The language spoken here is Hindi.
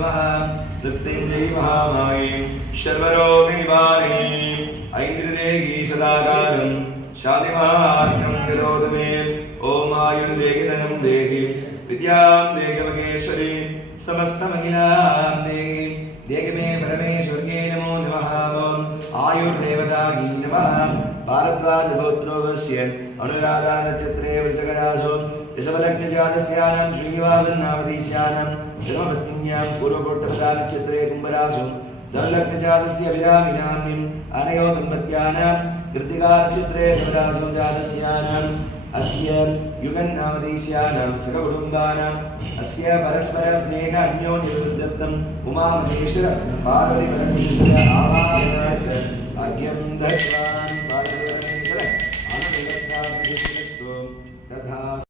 नमः मृत्युञ्जयी महामाये सर्वरोगनिवारिणी ऐन्द्रदेवी सदाकालं शान्तिमार्गं विरोध मे ओम आयुर्देहि धनं देहि विद्यां देहि महेश्वरी समस्तमहिलां देहि देहि मे परमेश्वर्ये नमो नमः आयुर्देवतायै नमः भारद्वाजगोत्रोऽस्य अनुराधा नक्षत्रे वृषभराजो ऋषभलग्नजातस्यानां श्रीनिवासन्नामधीस्यानां जन्मपत्न्यां पूर्वकोट्टपदा नक्षत्रे कुम्भरासु धनलग्नजातस्य विरामिनाम्निम् अनयो दम्पत्यानां कृत्तिका नक्षत्रे शुभरासु जातस्यानाम् अस्य युगन्नामधीस्यानां सककुटुम्बानाम् अस्य परस्पर स्नेह अन्योन्यवृद्धत्वम् उमामहेश्वर पार्वती परमेश्वर आवाहनात् भाग्यं दत्त्वा